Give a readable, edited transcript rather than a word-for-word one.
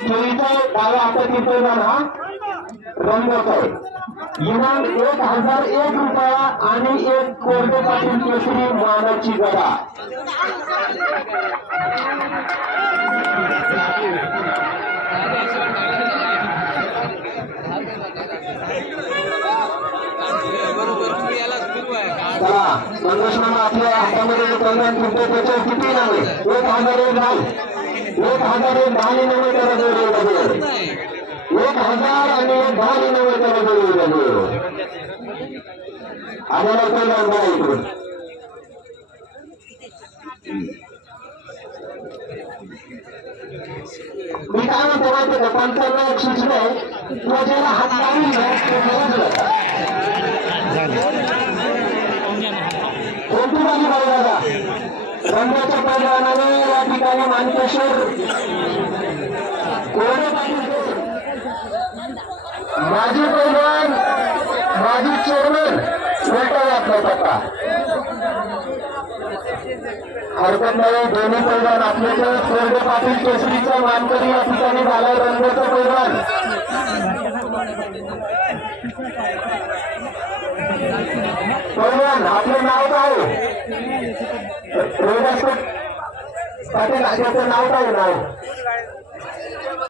केळीचा डाव्या हातातील पैलवान हा रंगत आहे। इनाम 1001 रुपया आणि एक कोरडे पाटील केसरी मानाची गदा। संघर्षणा आपल्या हातामध्ये कल्याण तुमच्या त्याच्यावर किती नाव आहे 1001 घाल 1001 10 नव्हे त्याला जोडले 1000 आणि 10 नव्हे त्याला जोडले आम्हाला कल्याण बघा इकडून मी काय म्हणतो माहिती का पंचांना एक सूचना आहे तो ज्याला हात लावून कोणती बाजू बघा रंगाच्या पैलवानाने या ठिकाणी मानकेश्वर कोरडे पाटील माजी पैलवान माजी चेअरमन उलटा आपला पत्ता हरकत नाही दोन्ही पैलवान आपल्याच्या कोरडे पाटील केसरीचा मानकरी या ठिकाणी झाला रंगाचा पैलवान पैलवान आपलं नाव काय रोहिदास पाटील त्याचं नाव काय नाव